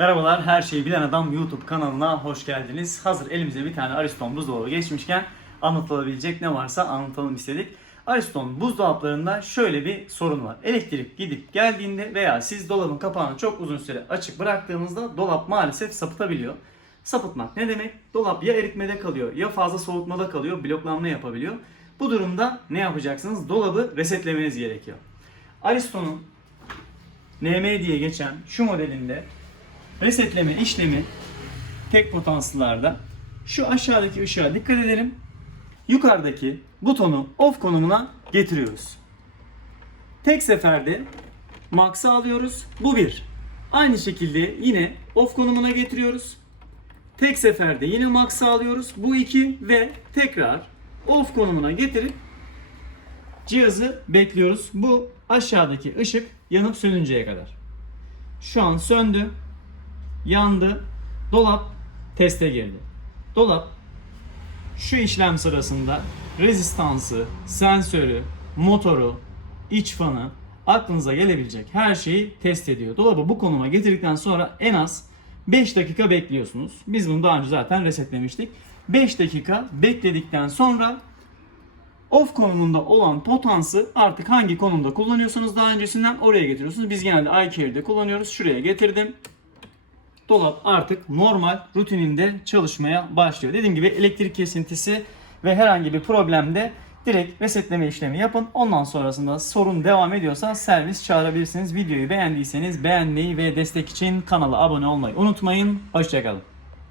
Merhabalar, Her Şeyi Bilen Adam YouTube kanalına hoş geldiniz. Hazır elimize bir tane Ariston buzdolabı geçmişken anlatılabilecek ne varsa anlatalım istedik. Ariston buzdolaplarında şöyle bir sorun var. Elektrik gidip geldiğinde veya siz dolabın kapağını çok uzun süre açık bıraktığınızda dolap maalesef sapıtabiliyor. Sapıtmak ne demek? Dolap ya eritmede kalıyor ya fazla soğutmada kalıyor, bloklanma yapabiliyor. Bu durumda ne yapacaksınız? Dolabı resetlemeniz gerekiyor. Ariston'un NM diye geçen şu modelinde resetleme işlemi tek potansiyellarda şu aşağıdaki ışığa dikkat edelim. Yukarıdaki butonu off konumuna getiriyoruz. Tek seferde max'ı alıyoruz. Bu bir. Aynı şekilde yine off konumuna getiriyoruz. Tek seferde yine max'ı alıyoruz. Bu iki ve tekrar off konumuna getirip cihazı bekliyoruz. Bu aşağıdaki ışık yanıp sönünceye kadar. Şu an söndü. Yandı. Dolap teste girdi. Dolap şu işlem sırasında rezistansı, sensörü, motoru, iç fanı, aklınıza gelebilecek her şeyi test ediyor. Dolabı bu konuma getirdikten sonra en az 5 dakika bekliyorsunuz. Biz bunu daha önce zaten resetlemiştik. 5 dakika bekledikten sonra off konumunda olan potansı artık hangi konumda kullanıyorsanız daha öncesinden oraya getiriyorsunuz. Biz genelde iCare'de kullanıyoruz. Şuraya getirdim. Dolap artık normal rutininde çalışmaya başlıyor. Dediğim gibi elektrik kesintisi ve herhangi bir problemde direkt resetleme işlemi yapın. Ondan sonrasında sorun devam ediyorsa servis çağırabilirsiniz. Videoyu beğendiyseniz beğenmeyi ve destek için kanala abone olmayı unutmayın. Hoşçakalın.